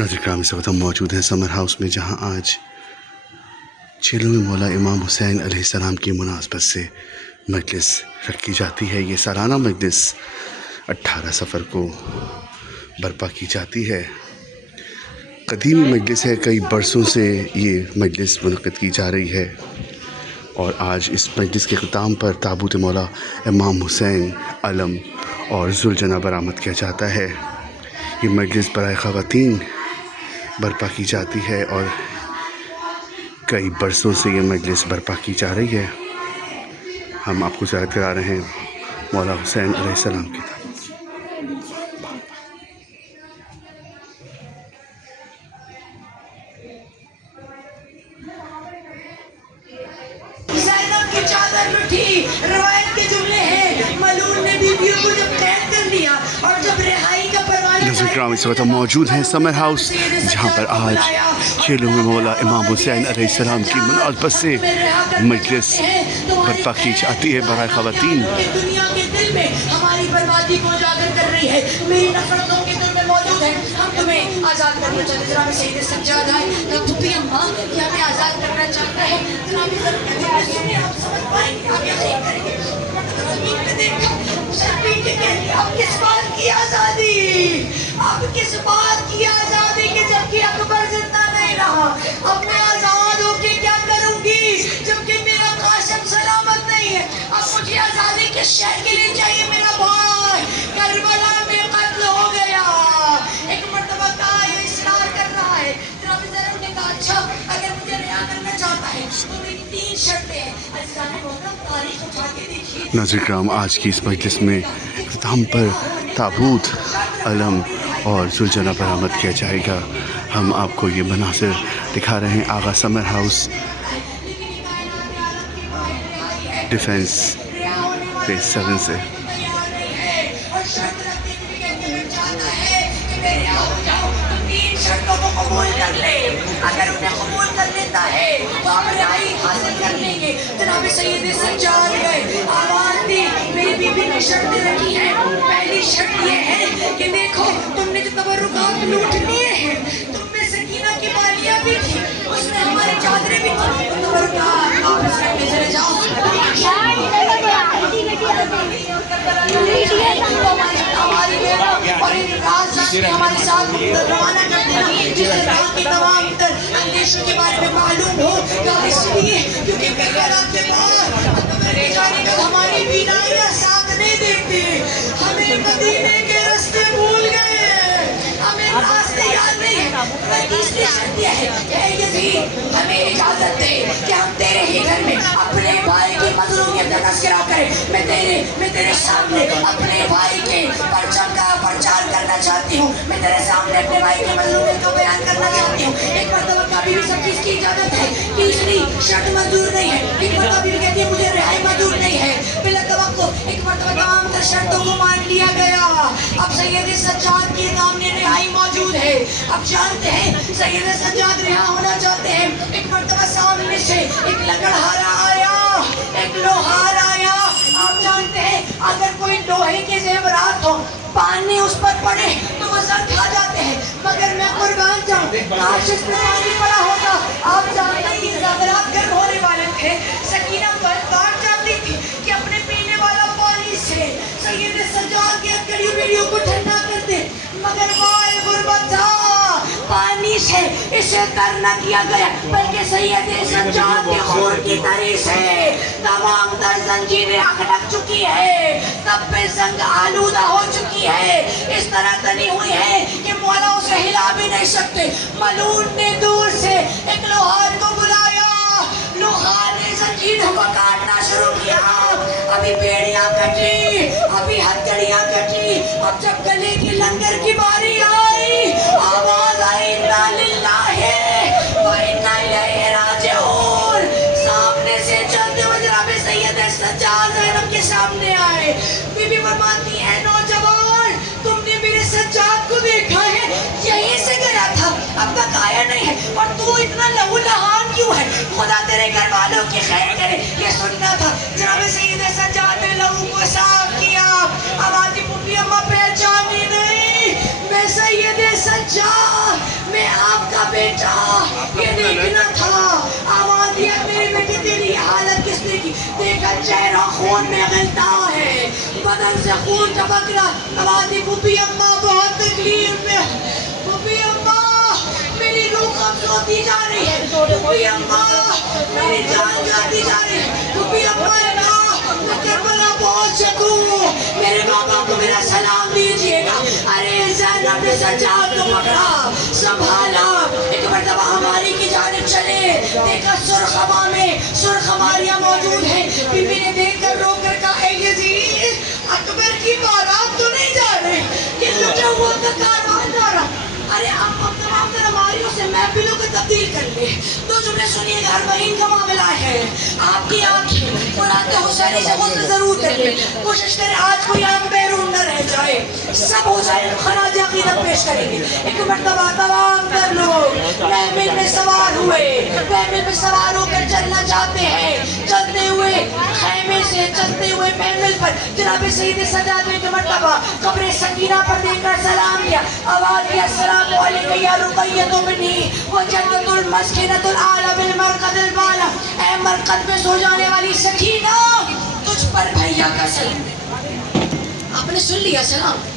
ناظرین کرام اس وقت ہم موجود ہیں سمر ہاؤس میں، جہاں آج چیلوں میں مولا امام حسین علیہ السلام کی مناسبت سے مجلس رکھی جاتی ہے۔ یہ سالانہ مجلس 18 صفر کو برپا کی جاتی ہے۔ قدیمی مجلس ہے، کئی برسوں سے یہ مجلس منعقد کی جا رہی ہے، اور آج اس مجلس کے اختتام پر تابوت مولا امام حسین علم اور ذوالجناح برآمد کیا جاتا ہے۔ یہ مجلس برائے خواتین برپا کی جاتی ہے، اور کئی برسوں سے یہ مجلس برپا کی جا رہی ہے۔ ہم آپ کو زیارت کرا رہے ہیں مولا حسین علیہ السلام کی طرف۔ زینب کی چادر اٹھی، روایت کے جملے ہیں، ملعون نے بیویوں کو جب قید کر لیا اور جب رہائی کا پروانہ ناظرین کرام اس وقت ہم موجود ہیں سمر ہاؤس، جہاں پر آج چیلوں میں مولا امام حسین علیہ السلام کی مناسبت سے مجلس برپا کی جاتی ہے برائے خواتین۔ دنیا کے دل میں ہماری بربادی کو اجاگر کر رہی ہے، میری نفرتوں کے دل میں موجود ہے۔ ہم تمہیں آزاد کرنا چاہتے ہیں، جناب سید سجاد آئے، پھپھی اماں کیا ہمیں آزاد کرنا چاہتا ہے؟ جناب آپ سمجھ پائیں گے، آپ یقین کریں گے، زمین پہ دیکھا سرپی کے کہتے اب کس بات کی آزادی، اب کس بات کی آزادی کہ جبکہ اکبر زندہ نہیں رہا، اب میں آزاد ہو کے کیا کروں گی جبکہ میرا قاسم سلامت نہیں ہے؟ اب مجھے آزادی کس شہر کے لیے چاہیے؟ میرا بھائی کربلا میں قتل ہو گیا۔ ایک مرتبہ کہا یہ اصرار کر رہا ہے، جناب زینب نے کہا اچھا اگر مجھے رہا کرنا چاہتا ہے تو میری 3 شرطیں ہیں۔ عزیزان محترم تاریخ اٹھا کے دیکھیے۔ ناظرین کرام آج کی اس مجلس میں اختتام پر تابوت علم اور ذوالجناح برآمد کیا جائے گا۔ ہم آپ کو یہ مناظر دکھا رہے ہیں آغا سمر ہاؤس ڈیفنس فیز 7 سے۔ اور شرط رکھتے ہوئے کہتے ہوئے چاہتا ہے کہ میرے آؤ جاؤ 3 شرطوں کو قبول کر لے، اگر انہیں قبول کر لیتا ہے تو ہم رہائی حاصل کر لیں گے۔ جناب سید سجاد گئے، آواز دی، میری بیوی نے شرطیں رکھی ہیں۔ پہلی شرط یہ ہے کہ دیکھو تم نے جو تبرکات لوٹ لیے ہیں، تم میں سکینہ کی بالیاں بھی تھی، اس میں ہماری چادریں بھی تھی، تبرکات واپس رکھ کے چلے جاؤ۔ ہماری بیٹا اور ان راز ہمارے ساتھ روانہ کر دینا، جس سے راہ کی تمام تر اندیشوں کے بارے میں معلوم ہو، یا اس لیے کیونکہ بیکرات کے بعد لے جانے کا ہماری بینائیاں ساتھ نہیں دیتی، ہمیں مدینے کے راستے بھول گئے، ہمیں راستے یاد نہیں ہے۔ تیسری شرط یہ ہے کہ یزید ہمیں اجازت دے کہ ہم تیرے ہی گھر میں اپنے بھائی کی مظلومیت کا تذکرہ کریں۔ میں تیرے سامنے اپنے بھائی کے پرچم کا پرچار کرنا چاہتی ہوں، میں تیرے سامنے اپنے بھائی کی مظلومیت کو بیان کرنا چاہتی ہوں۔ ایک مرتبہ کبھی بھی سب چیز کی اجازت ہے، تیسری شرط منظور نہیں ہے، ایک مرتبہ بھی کہتی ہے مجھے رہائی منظور نہیں ہے، بلا توقع ایک مرتبہ تمام تر شرطوں کو مان لیا گیا۔ اب سید سجاد کے سامنے رہائی موجود ہے، اب جانتے ہیں سید سجاد رہا ہونا چاہتے ہیں۔ ایک مرتبہ سامنے سے ایک لکڑہارا آیا، ایک لوہار آیا۔ آپ جانتے ہیں اگر کوئی لوہے کے زیورات ہو، پانی اس پر پڑے تو وہ زنگ کھا جاتے ہیں، مگر میں قربان جاؤں کاش اس پر پانی پڑا ہوتا۔ آپ جانتے ہیں یہ زیورات گرم ہونے والے تھے، سکینہ بات چاہتی تھی کہ اپنے پینے والا پانی سے سید سجاد کی ہتھیلیوں بیڑیوں کو ٹھنڈا کر دے، مگر وائے غربت تھا، پانی سے اسے تر نہ کیا گیا بلکہ سید سجاد کے خون کی تری سے تمام تر زنجیریں اخلق چکی ہے، تب پہ زنگ آلودہ ہو چکی ہے، اس طرح تنی ہوئی ہے کہ مولا اسے ہلا بھی نہیں سکتے۔ ملعون نے دور سے ایک لوہار کو بلایا، لوہار نے زنجیروں کو کاٹنا شروع کیا، ابھی بیڑیاں کٹی، ابھی ہتھیلیاں کٹی، اب جب گلے کی لنگر کی باری آئی، آواز آئی انا للہ و انا الیہ راجعون، سامنے سے چلتے ہوئے جناب سید سجاد زینب کے سامنے آئے۔ بی بی فرماتی ہے نوجوان تم نے میرے سجاد کو دیکھا ہے، یہیں سے گیا تھا، اب تک آیا نہیں ہے، اور تو اتنا لہو لہان کیوں ہے؟ خدا تیرے گھر والوں کی خیر کرے، یہ سننا تھا۔ جناب سید سجاد نے لہو کو صاف کیا، آوازی پھپھی اماں پہچانی نہیں، میں سید سجاد بیٹا یہ دیکھنا تھا آواز دیا میرے بیٹے تیری حالت کس نے کی دیکھا چہرہ خون میں غلطا ہے بدن سے خون ٹپک رہا آواز دی پھوپھی اماں بہت تکلیف میں پھوپھی اماں میری روح قبض ہوتی جا رہی ہے پھوپھی اماں میری جان جاتی جا رہی ہے پھوپھی اماں میں کربلا پہنچ سکوں میرے بابا کو میرا سلام دیجیے گا ارے زینب نے سجاد کو پکڑا سنبھالا ایک مرتبہ ہماری کی جانب چلے دیکھا سرخ ہوا میں سرخ ہماریاں موجود ہیں بی بی نے دیکھ کر رو کر کہا اے یزید اکبر کی بارات تو نہیں جا رہے کہ لٹا ہوا کا کاروان جا رہا ارے اب تمام تر ہماریوں سے محفلوں کو تبدیل کر لے دو جملے سنیے گا اربعین کا معاملہ ہے آپ کی آنکھ قرآن حسینی سے غسل ضرور کر لے کوشش کریں آج کوئی آنکھ بیرون نہ رہ جائے سب حسین خراج عقیدت پیش کریں گے ایک مرتبہ تمام تر لوگ محمل میں سوار ہوئے محمل میں سوار ہو کر چلنا چاہتے ہیں چلتے ہوئے خیمے سے چلتے ہوئے محمل پر جناب سید سجاد نے ایک مرتبہ قبر سکینہ پر دیکھ کر سلام کیا آواز دیا السلام علیکم یا رقیۃ بنی وجنت المسکنۃ الاعلی بالمرقد البالا اے مرقد میں سو جانے والی سکینہ تجھ پر بھیا کا سلام آپ نے سن لیا سلام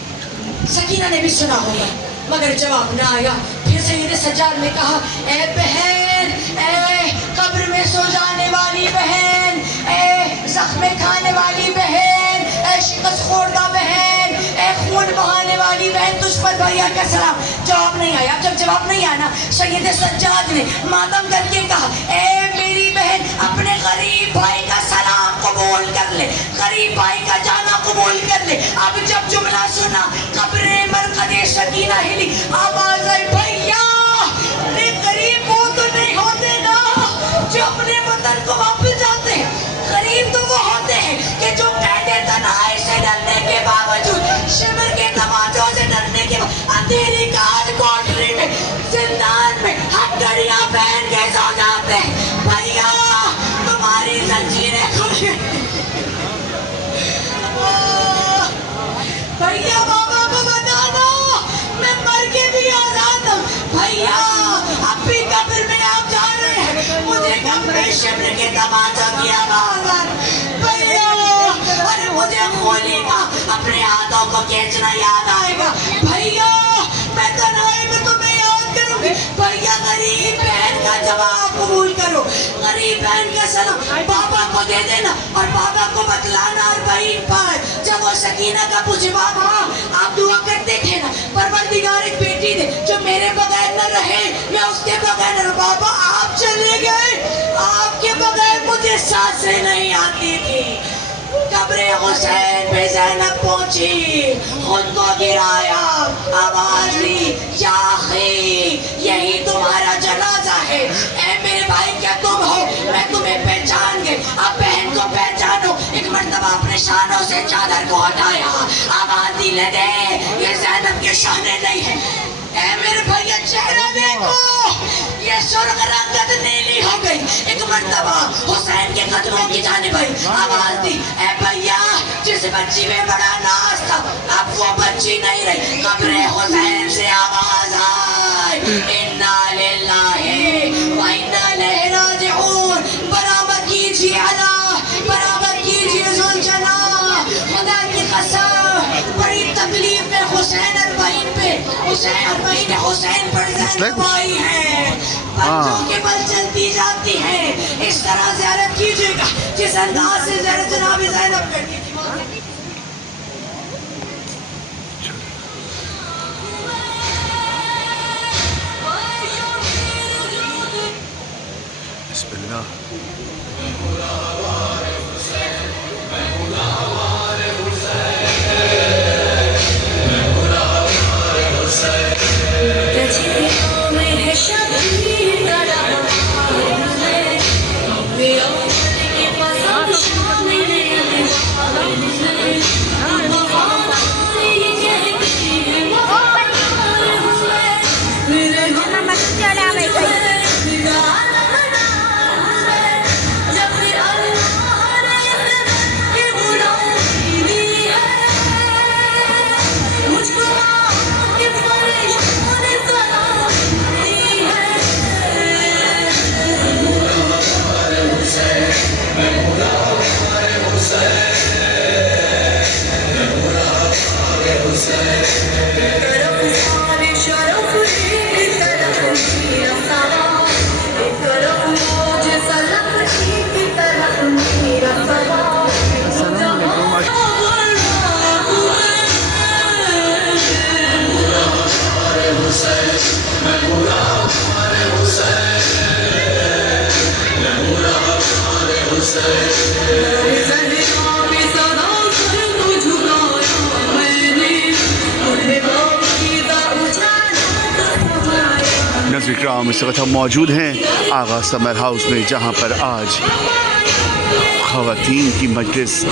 سکینہ نے بھی سنا ہوگا مگر جواب نہ آیا پھر سید سجاد نے کہا اے بہن اے قبر میں سو جانے والی بہن اے زخم کھانے والی بہن اے شکست خوردہ بہن اے خون بہانے والی بہن تجھ پر بھیا کا سلام جواب نہیں آیا جب جواب نہیں آنا سید سجاد نے ماتم کر کے کہا اے میری بہن اپنے غریب بھائی کا سلام قبول کر لے غریب بھائی کا جانا قبول کر لے اب جب جملہ سنا قبر مرقد سکینہ ہلی آواز آئی بھیا ارے غریب وہ تو نہیں ہوتے نا جو اپنے وطن کو واپس جاتے ہیں غریب تو وہ ہوتے ہیں کہ جو کہتے تنہائی سے ڈرنے کے باوجود شمر کے تماچوں سے ڈرنے کے بعد اندھیری کاٹ کوٹری میں زندان میں ہتھکڑیاں پہن کے سو جاتے ہیں بھیا تمہاری زنجیریں کھل بھیا بابا کو بتانا میں مر کے بھی آزاد ہوں بھیا اب بھی قبر میں آپ جا رہے ہیں مجھے قبر شمر کے تماچوں کی آواز آ بھیا ارے مجھے خولی کا اپنے ہاتھوں کو کھینچنا یاد آئے گا بھیا میں تنہائی میں تمہیں یاد کروں گی بھیا غریب بہن کا جواب قبول کرو غریب بہن کا سلام بابا کو دے دینا اور بابا کو بتلانا اربعین پر جب وہ سکینہ کا پوچھے بابا آپ دعا کرتے تھے نا پروردگار ایک بیٹی دے جو میرے بغیر نہ رہے میں اس کے بغیر نہ رہوں بابا آپ چلے گئے آپ کے بغیر مجھے سانسیں نہیں آتی تھی قبر حسین پہ زینب پہنچی خود کو گرایا آواز دی یا اخی یہی تمہارا جنازہ ہے اے میرے بھائی کیا تم ہو میں تمہیں پہچان گئی اب بہن کو پہچانو ایک مرتبہ اپنے شانوں سے چادر کو ہٹایا آواز دی لے دے یہ زینب کے شانے نہیں ہے اے میرے بھیا چہرہ دیکھو یہ سرخ رنگت نیلی ہو گئی ایک مرتبہ حسین کے قدموں کی جانب آئی آواز دی اے بھیا جس بچی میں بڑا ناز تھا اب وہ بچی نہیں رہی قبر حسین سے آواز آئی انا للہ و انا الیہ راجعون برآمد کیجیے اللہ برآمد کیجیے ذوالجلال خدا کی قسم بڑی تکلیف میں حسین اربعین پہ حسین اربعین حسین پر زینب آئی ہے بچوں کے بل چلتی جاتی ہے اس طرح زیارت کیجیے گا جس انداز سے جناب زینب کرتی تھی بسم اللہ شامل طرف سارے شرف ایک طرف میرا سوال ایک طرف موج سلف ایک طرف میرا سوال ناظرین کرام اس وقت ہم موجود ہیں آغا سمر ہاؤس میں، جہاں پر آج خواتین کی مجلس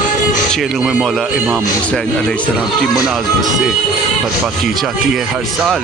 چیلوں میں مولا امام حسین علیہ السلام کی مناسبت سے برپا کی جاتی ہے ہر سال۔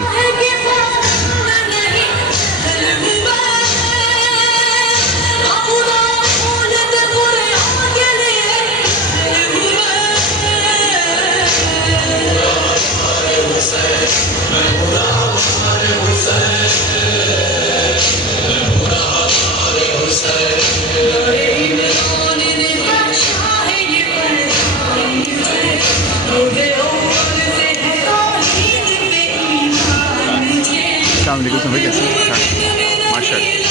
السلام علیکم سبھی کیسے ہیں؟ ماشاء اللہ۔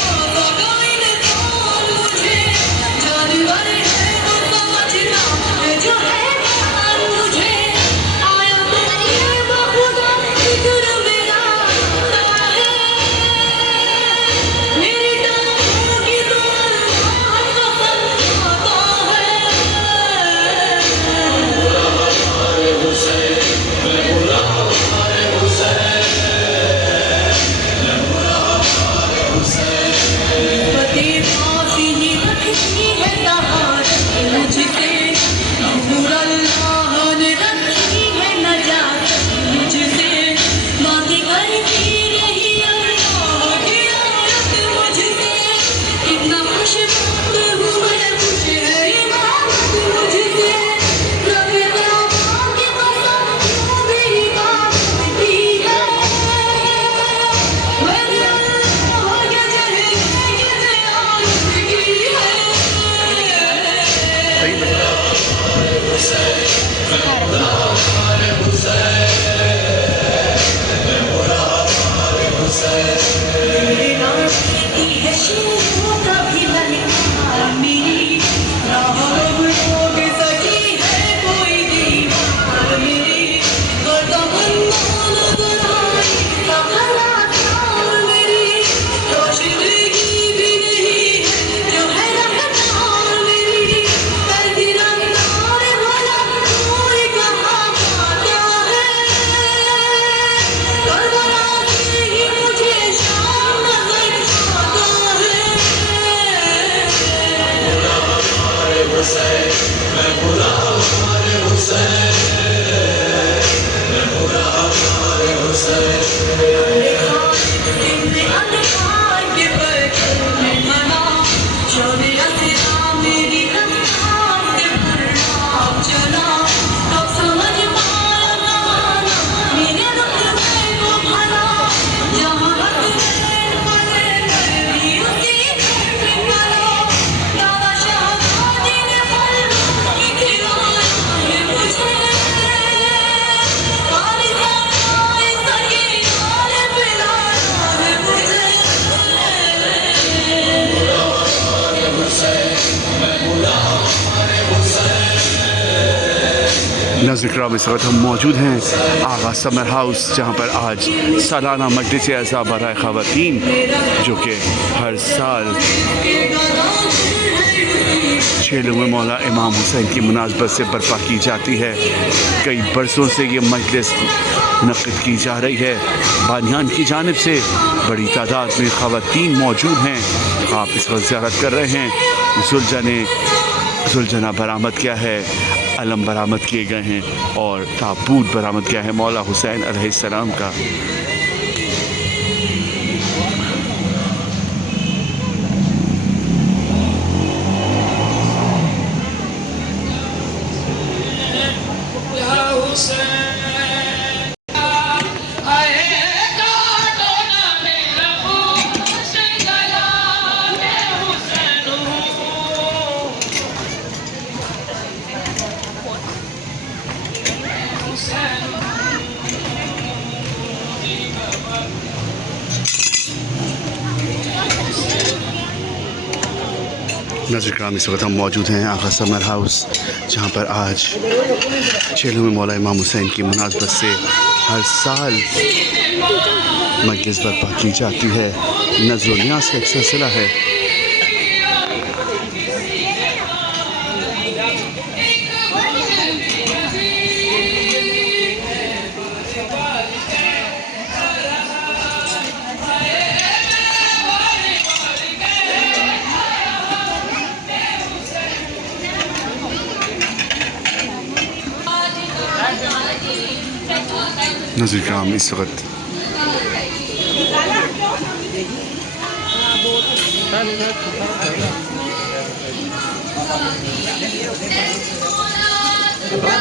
ناظرین کرام اس وقت ہم موجود ہیں آغا سمر ہاؤس، جہاں پر آج سالانہ مجلس اعزاء برائے خواتین جو کہ ہر سال چیلوں میں مولا امام حسین کی مناسبت سے برپا کی جاتی ہے۔ کئی برسوں سے یہ مجلس منعقد کی جا رہی ہے۔ بانیان کی جانب سے بڑی تعداد میں خواتین موجود ہیں۔ آپ اس وقت زیارت کر رہے ہیں۔ زلجنہ برآمد کیا ہے، علم برآمد کیے گئے ہیں اور تابوت برآمد کیا ہے مولا حسین علیہ السلام کا۔ ناظرین کرام اس وقت ہم موجود ہیں آغا سمر ہاؤس جہاں پر آج 6ویں مولا امام حسین کی مناسبت سے ہر سال مجلس برپا کی جاتی ہے. نظر و نیاز کا ایک سلسلہ ہے. ناظرین کرام اس وقت